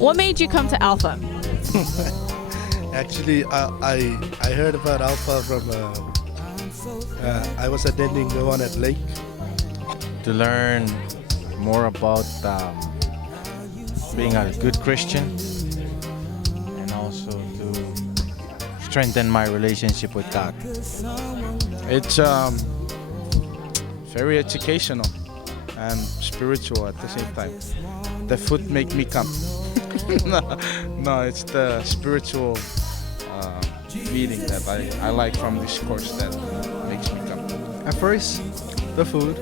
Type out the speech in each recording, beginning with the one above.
What made you come to Alpha? Actually, I heard about Alpha from I was attending the one at Lake. To learn more about being a good Christian and also to strengthen my relationship with God. It's very educational and spiritual at the same time. The food make me come. no, it's the spiritual meaning that I like from this course that makes me come. At first, the food,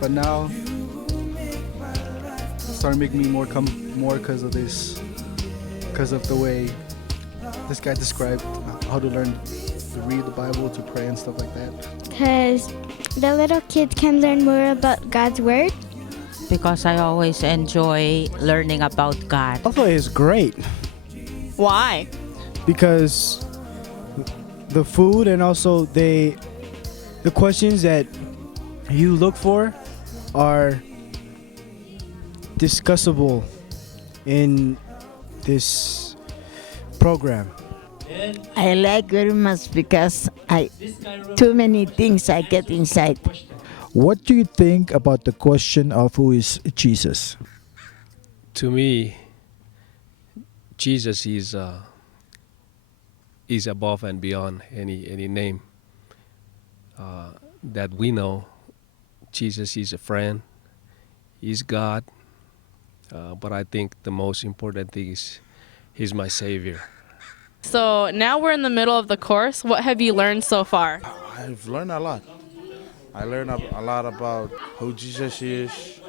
but now starting making me come more because of this, because of the way this guy described how to learn to read the Bible, to pray and stuff like that. Because the little kids can learn more about God's Word. Because I always enjoy learning about God. Alpha is great Why? because the food and also the questions that you look for are discussable in this program. I like very much because too many things I get inside. What do you think about the question of who is Jesus? To me, Jesus is above and beyond any name that we know. Jesus is a friend. He's God. But I think the most important thing is He's my Savior. So now we're in the middle of the course. What have you learned so far? I've learned a lot. I learned a lot about who Jesus is,